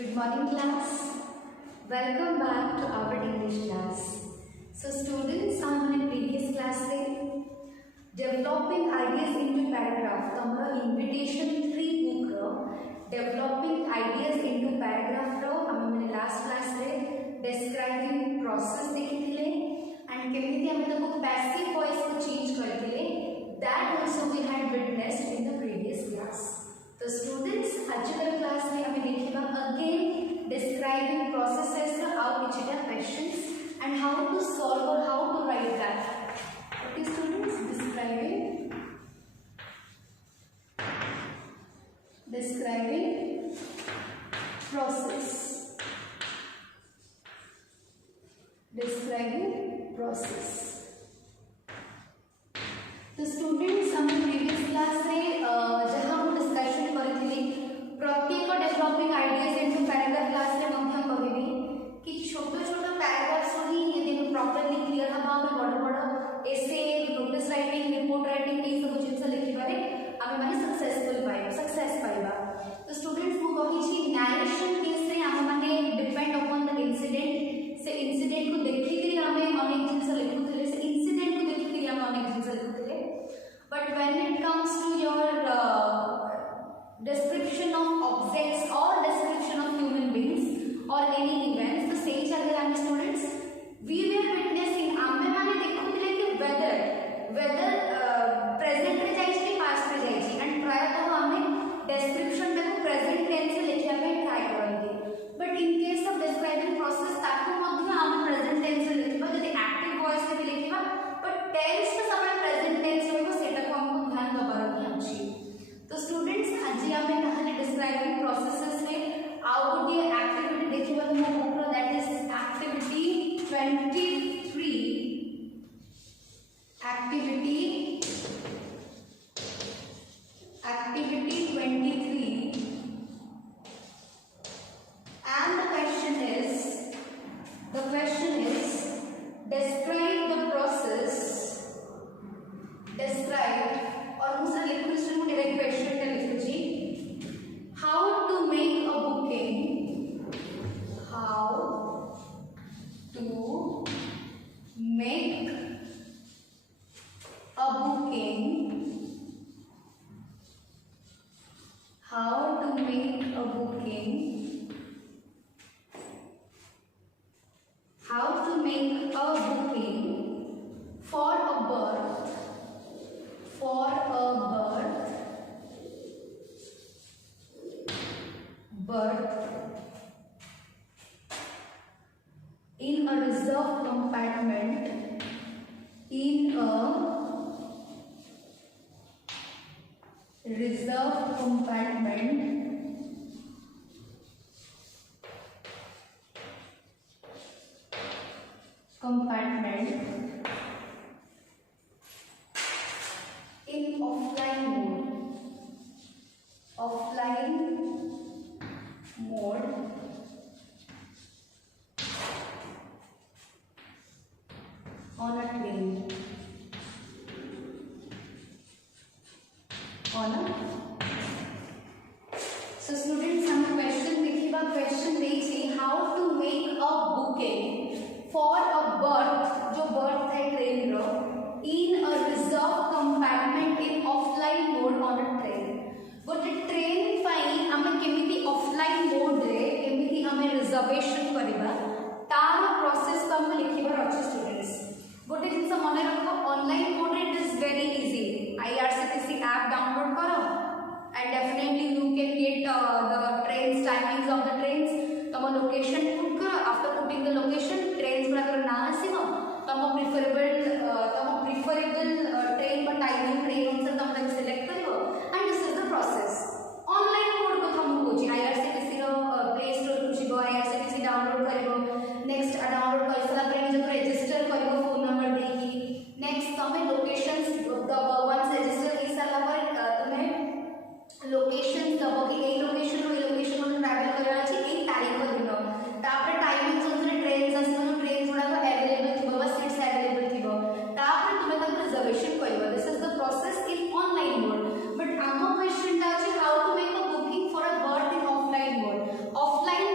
Good morning class. Welcome back to our English class. So students, हमने previous class से developing ideas into paragraph तो हमारा invitation 3 book रो developing ideas into paragraph रो हमने last class रे describing process देखी थिले and केमिति हमें तो passive voice को change कर थिले that also we had witnessed in the previous class. तो स्टूडेंट्स आजकल क्लास में हमें देखिएगा अगेन डिस्क्राइबिंग प्रोसेसेस का आउ किछटा questions and how to solve और how to write that. Okay students, describing process. तो स्टूडेंट्स हम प्रीवियस क्लास में जहां हम डिस्कशन करथिली प्रत्येक developing ideas into paragraph class रे मध्य कहबी कि छोट छोट पैराग्राफ्स ही यदि हम प्रॉपर्ली क्लियर हबा हम बड़ बड़ essay notice writing report writing ए सब जिंस लिखिबारे हम माने सक्सेस पाइबा. तो स्टूडेंट्स मु कहि छी नरेशन केस रे हम माने डिपेंड अपॉन द इंसिडेंट से इंसिडेंट को देखि कि हम अनेक जिंस लिखुथिले से इंसिडेंट को देखि कि हम अनेक जिंस लिखुथिले. But when it comes to your description of objects or description of human beings or any events, the same चल students, we were witnessing आमे माने देखुथिले कि whether present रे जाई छी past रे जाई छी and प्राय तो आमे description में present tense से लिखिया पे try करंती. But in case of describing process ताको मध्य आमे present tense से लिखबा जदि active voice से भी लिखबा but tense तो समय present tense होइबो सेटा को हमको ध्यान दबार की अछि. तो स्टूडेंट्स आज आमे कहले डिस्क्राइबिंग प्रोसेसेस में आउ गोटे एक्टिविटी देखिबा हम book that is activity 23 and the question is describe the process. Describe और दूसरा लिखो इसमें डायरेक्ट क्वेश्चन का लिखो जी. How to make a booking? How to make a booking? How to make a booking? How to make a booking for a birth? For a birth in a reserved compartment in offline mode on a train. So students हम question देखिबा. Question देखी how to make a booking for a berth जो berth है train रो in a reserved compartment in offline mode on a train. गोटे train पाई हमें केमिति offline mode रे केमिति हमें रिजर्वेशन करबा तार प्रोसेस को हम लिखिबार अछि. स्टूडेंट्स गोटे जिंस मन रखो ऑनलाइन मोड रे it is very easy. IRCTC app download करो and definitely you can get the trains timings of the trains. तम लोकेशन पुट करो. After putting the location trains गुडा ना आसीबो तम प्रिफरेबल ट्रेन पर टाइमिंग ट्रेन अनुसार तम सिलेक्ट करिवो and this is the process. Online mode को हम कोची IRCTC रो प्ले स्टोर को जिवो IRCTC डाउनलोड करिवो. नेक्स्ट डाउनलोड कर सला पर निज रजिस्टर करिवो फोन नंबर देकी. नेक्स्ट तमे लोकेशंस द वंस रजिस्टर हे सला पर तमे लोकेशन दबो कि ए लोकेशन रो ट्रैवल करला छी ए तारीख दिन तापर टाइमिंग अनुसार ट्रेन असनो ट्रेन गुडा अवेलेबल थिबो बस सीट्स अवेलेबल थिबो तापर तुमे तक रिजर्वेशन करिवो. This is the process in online mode. But आम क्वेश्चन ता अछि how to make a booking for a berth in offline mode. Offline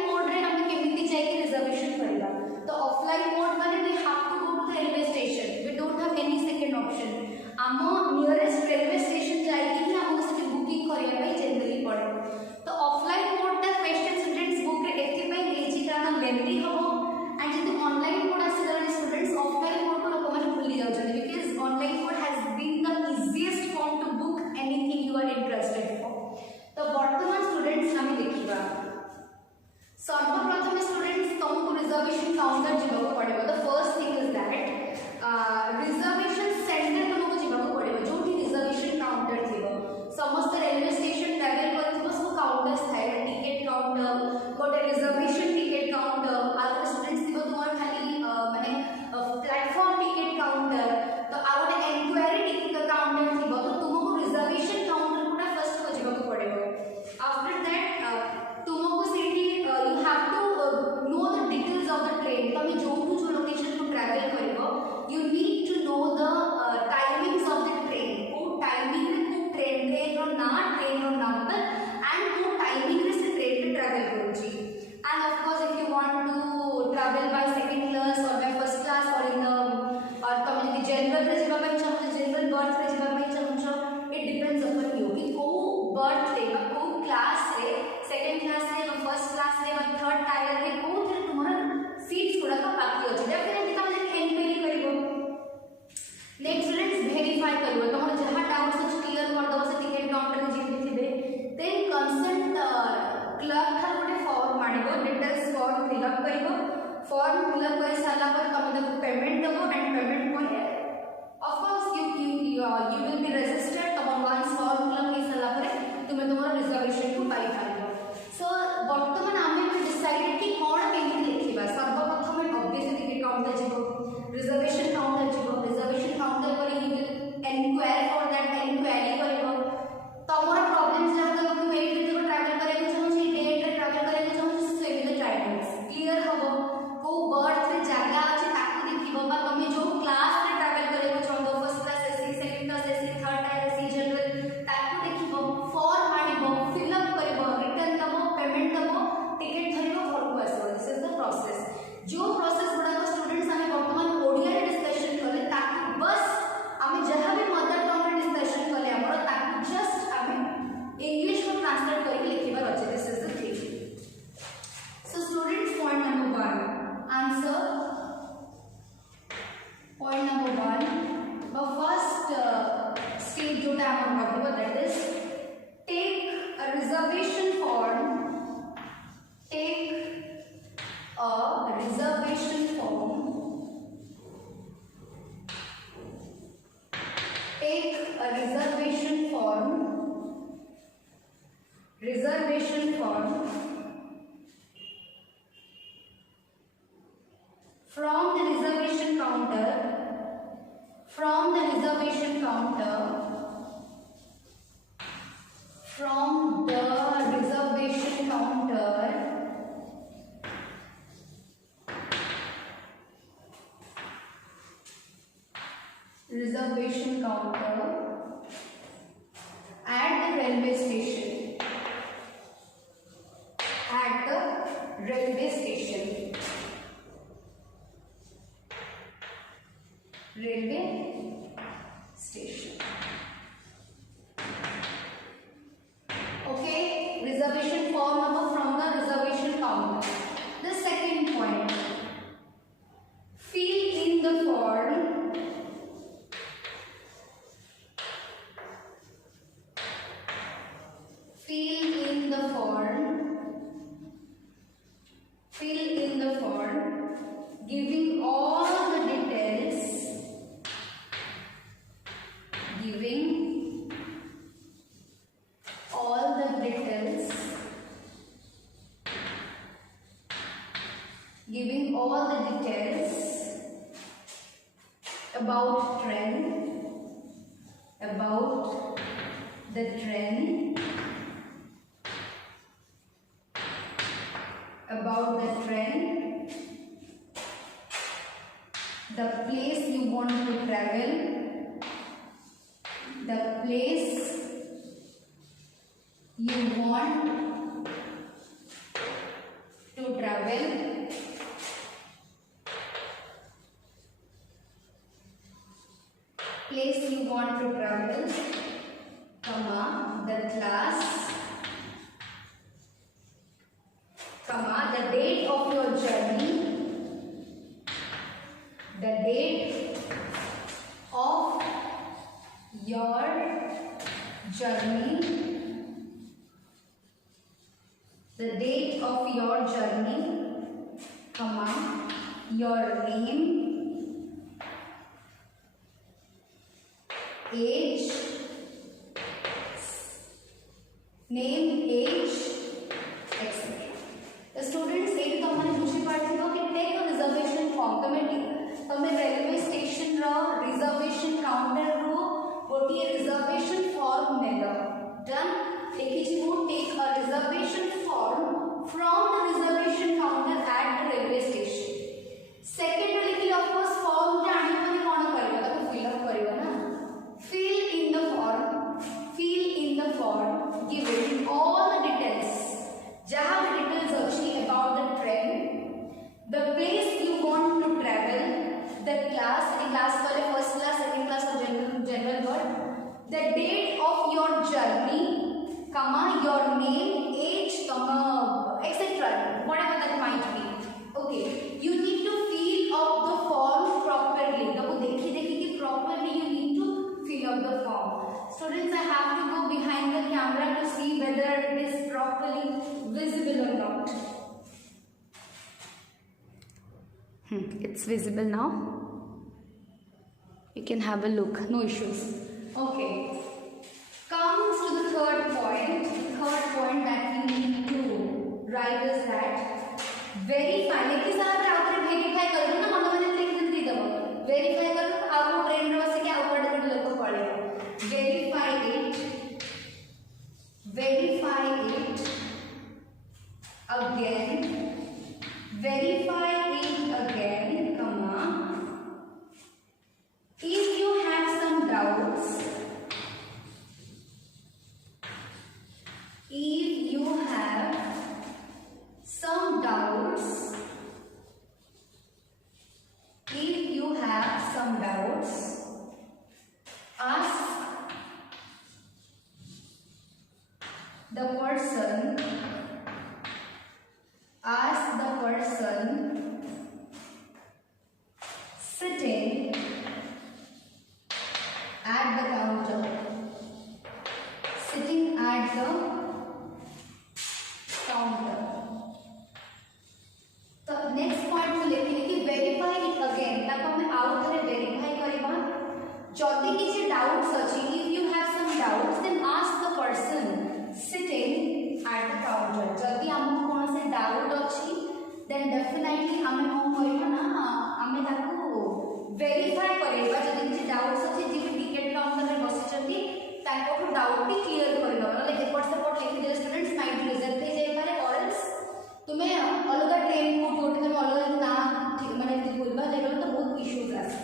provide करिवो तमर जहां डाउट्स अछि क्लियर कर दबो से टिकट काउंटर जे भी थिबे देन कंसर्न क्लर्क थार गोटे फॉर्म मानिबो डिटेल्स फॉर्म फिल अप करिवो फॉर्म फिल अप कर साला पर तमने पेमेंट दबो एंड पेमेंट पर of course you will be registered तम once फॉर्म फिल अप कर साला पर तुमे तमर रिजर्वेशन को पाई पारिबो सो वर्तमान आमे डिसाइड कि कोन पेमेंट लिखिबा सर्वप्रथम ऑब्वियसली टिकट काउंटर जिवो रिजर्वेशन काउंटर जिवो रिजर्वेशन काउंटर पर you will enquire for that enquiry करिवो तमरा प्रॉब्लम्स जहा तो तुम एई रीति को ट्रैवल करे के चाहू छी डेट रे ट्रैवल करे के चाहू छी से विल ट्राइडल्स क्लियर हबो को बर्थ रे जागा अछि ताकू देखिबो बा तमे जो क्लास रे ट्रैवल करे के चाहू first class AC second class AC third tier AC general ताकू देखिबो फॉर्म मानिबो फिल अप करिबो रिटर्न दबो पेमेंट दबो टिकट धरिबो घर को आसो दिस इज द प्रोसेस जो प्रोसेस बडा स्टूडेंट्स हमें वर्तमान ओडिया रे डिस्कशन करे ताकू बस हमें जहां भी मदर टंग रे डिस्कशन करे हमर ताकू जस्ट हमें इंग्लिश को ट्रांसलेट करके लिखिबार अछि this is the thing so students point number 1 answer point number 1 the first stage जोटा हम भागबो that is take a reservation form take a reservation form take a reservation form from the reservation counter from the reservation counter at the railway station okay reservation form number from the reservation counter the second point fill in the form giving all the details about the train the place you want to travel the place you want to travel place you want to travel comma the class comma the date of your journey the date of your journey the date of your journey comma your name age etc the students एटी तो हमने बुझी पारथिबो कि take a reservation form तमे railway station रो reservation counter रो गोटी रिजर्वेशन फॉर्म नेलो डन लिखि छी वो take a reservation form from the reservation counter at the railway station second लिखि ऑफ कोर्स फॉर्म के आनी माने कोन करबो ताको फिल अप करबो ना fill in the form giving all the details जहां details अछि about the train the place you want to travel the class वाले first class second class और general ward the date of your journey comma your name age comma etc whatever that might be okay you need to fill up the form properly तब देखि कि properly you need to fill up Students, I have to go behind the camera to see whether it is properly visible or not. It's visible now. You can have a look, no issues. Okay. Comes to the third point. The third point that we need to write is that verify. लेकिन सारा आपने verify करो ना, मतलब मैंने लिख दी दबो. Verify करो, आपको ट्रेन में वैसे क्या ऊपर टिकट लगो पड़ेगा. Verify it again. Verify it again, comma. If you have some doubts, ask the person sitting at the counter. तो नेक्स्ट पॉइंट को लिखिए कि वेरीफाई इट अगेन. तब हमें आउट करे वेरीफाई करबा. जदि किसी डाउट्स अछि, if you have some doubts then ask the person sitting at the counter. जदि हमको कोन से डाउट अछि देन डेफिनेटली हमें कोन करबा ना, हमें ताको वेरीफाई करबा. जदि किसी डाउट्स अछि जे टिकट काउंटर रे बसि छथि ताको डाउट टी क्लियर करबा. मतलब एपट सेपट लिखि दे स्टूडेंट्स माइट रिजल्ट पे जाय पारे और एल्स तुम्हें अलग ट्रेन को कोड में अलग ना ठीक माने बोलबा लेवल तो बहुत इश्यूज आसे.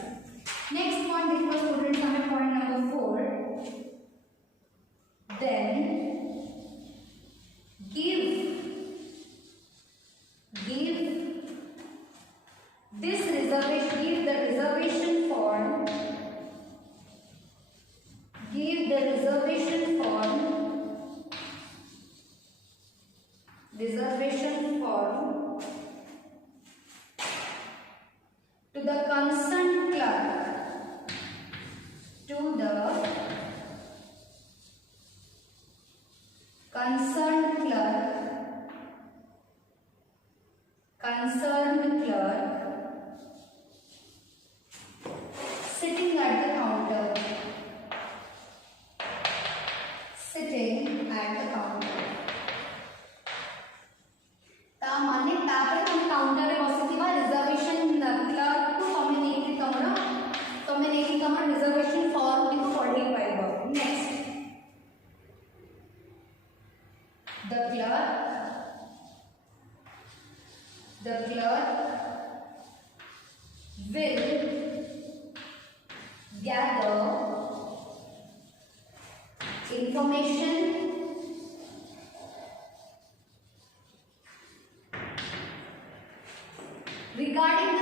नेक्स्ट पॉइंट देखो स्टूडेंट्स, हमें point number 4. Then give this reservation, give the reservation form to the concerned clerk, sitting at the counter. ता माने तापर हम काउंटर रे बसिथिबा रिजर्वेशन क्लर्क को तमे नेकी तमर रिजर्वेशन फॉर्म को पढ़ी पाइबो. Next the clerk will gather information regarding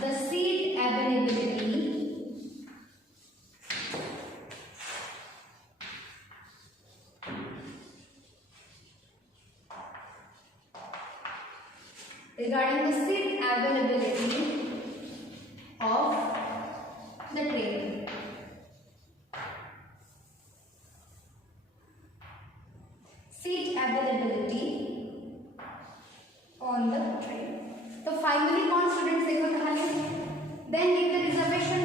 the seat availability of the train. Seat availability on the train. तो फाइनली कौन स्टूडेंट्स देखो कहानी. देन एक रिजर्वेशन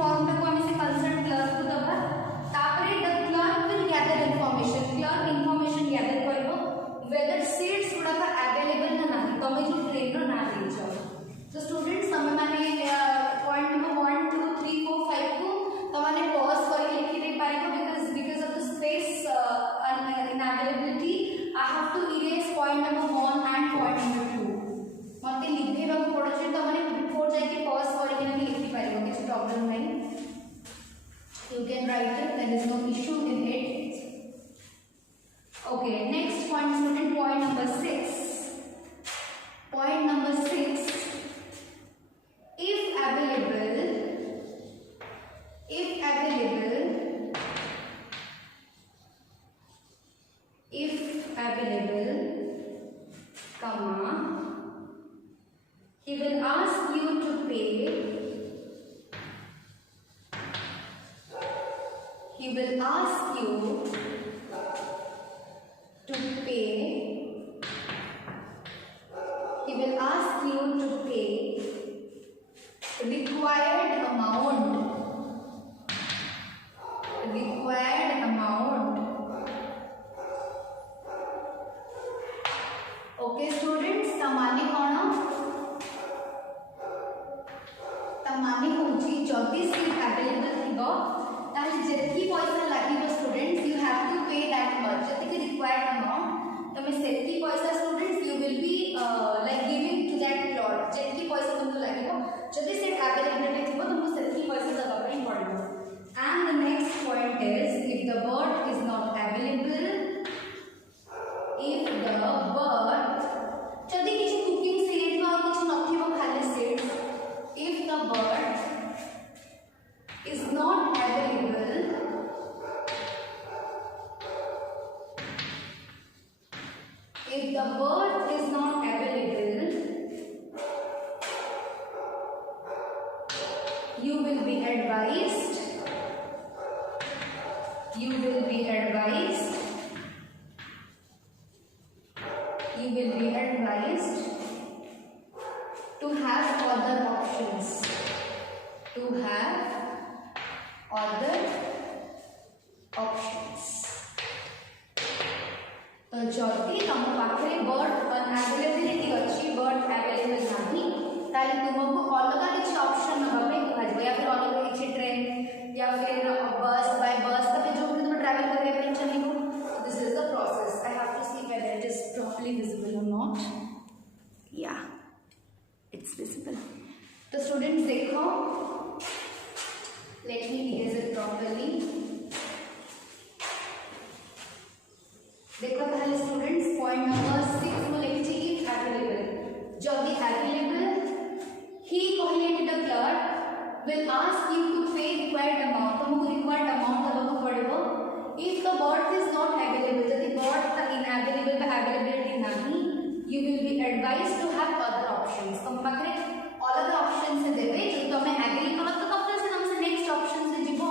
फॉर्म में कोन से कंसर्न क्लर्क को दबा. तापरे the clerk will gather information. Clerk information gather करबो वेदर सीट्स गुडा का अवेलेबल ना नाही तमे जो ट्रेन रो ना रीच. तो स्टूडेंट्स समय माने पॉइंट नंबर 1 2 3 4 5 को तमाने पॉज करके लिखि दे पाइबो because of the space inavailability I have to erase point number 1 and point number 2. मते लिखेबा पड़छ तो माने बिफोर जाके पॉज करके ना लिखि पाइबो किछ प्रॉब्लम नहीं. You can write it, there is no issue in it. Okay, next point student, point number 6. Point number 6, if available comma will ask you to pay. He will ask you to pay. He will ask you to pay required amount. Required amount. Okay students, तमाने कौन? तमाने होची जदि seat available थिबो ताले जेतकी पैसा लागिबो students you have to pay that much जेतकी required amount तमे सेतकी पैसा students you will be like giving to that plot जेतकी पैसा तुमको लागिबो जदि सीट अवेलेबिलिटी थिबो तुमको सेतकी पैसा दबा पई पड़िबो. And the next point is if the bird is not available, if the bird जदि किसी कुकिंग सीट वा किसी नथिबो खाली seat, if the bird is not available, if the bird is not available, you will be advised. You will be advised. You will be advised to have other options. To have other options. तो जदि तुम पाखे bird unavailability अच्छी bird available नहीं ताले तुमको अलग किसी ऑप्शन नबा पे कहबो या फिर अलग किसी ट्रेन या फिर बस बाय बस तबे जो तुम ट्रैवल करे पे चलेगो. This is the process. I have to see whether it is properly visible or not. Yeah, it's visible. तो स्टूडेंट्स देखो, let me erase it properly. देखो पहले स्टूडेंट्स पॉइंट नंबर 6 में लिखी इफ अवेलेबल जदि अवेलेबल ही कहले कि the clerk will ask you to pay required amount तुमको required amount दबा पड़िबो. if the bird is not available जदि bird का inavailable का availability नहीं you will be advised to have other options. तुम पाखरे अलग ऑप्शन से देबे जो तुमे एग्री करत तो तब से हमसे नेक्स्ट ऑप्शन से जीवो.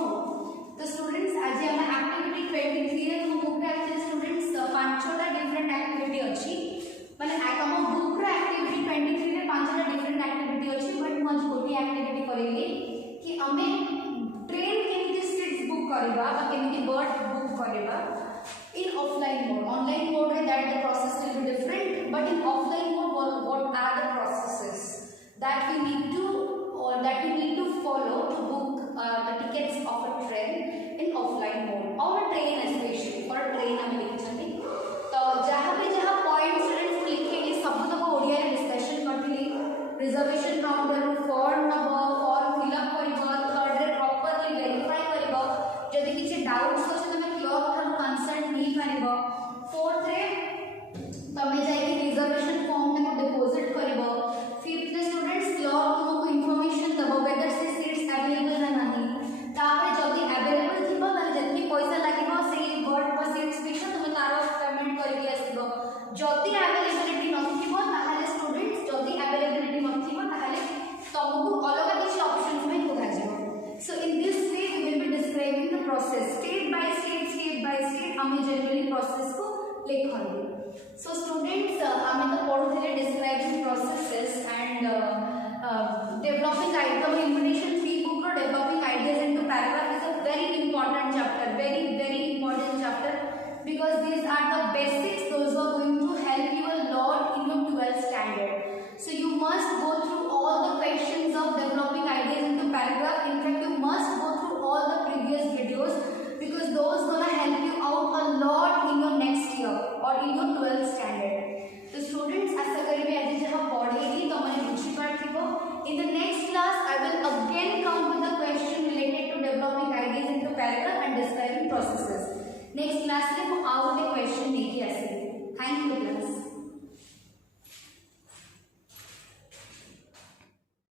तो स्टूडेंट्स आज हम एक्टिविटी 23 रे तुम बुक रे एक्चुअली स्टूडेंट्स पांच छोटा डिफरेंट एक्टिविटी अछि माने हम बुक रे एक्टिविटी 23 रे पांचटा डिफरेंट एक्टिविटी अछि बट मज गोटी एक्टिविटी करेली कि हमें ट्रेन केमिति सीट्स बुक करबा बा केमिति बर्ड बुक करबा in offline mode. Online mode that the process will be different, but in offline mode what are the processes that we need to follow to book the tickets of a train in offline mode or a train especially for a train हम लिखते तो जहाँ पे जहाँ point students लिखेंगे सब तक ओडिया रे डिस्कशन करथिली reservation counter form number form fill up करबो थर्ड रे प्रॉपर्ली वेरीफाई करबो जदि किछि डाउट्स अछि तमे क्लर्क थ्रू कंसल्ट नहीं करबो. फोर्थ रे तमे जाई रिजर्वेशन फॉर्म में डिपॉजिट करबो. फिफ्थ रे स्टूडेंट्स क्लर्क तुमको इंफॉर्मेशन दबो वेदर से सीट्स अवेलेबल ना नहीं तापर जदि अवेलेबल थिबो ताले जति पैसा लागिबो से बर्ड पर सीट्स पिछा तुम तारो पेमेंट करके आसीबो. जदि अवेलेबिलिटी नथिबो ताहाले स्टूडेंट्स जदि अवेलेबिलिटी नथिबो ताहाले तुमको अलग किसी ऑप्शंस में होगा जिवो. So in this way we will be describing the process step by step हमें जनरली प्रोसेस को लिखंदी. सो स्टूडेंट्स हमें तो पढुथिले describing processes and developing idea information free book row developing ideas into paragraph is a very important chapter very important chapter because these are the basics those who are going to help you a lot in your 12th standard. So you must go through all the questions of developing ideas into paragraph. In fact, you must go through all the previous videos because those gonna help you out a lot in your next year or in your 12th standard.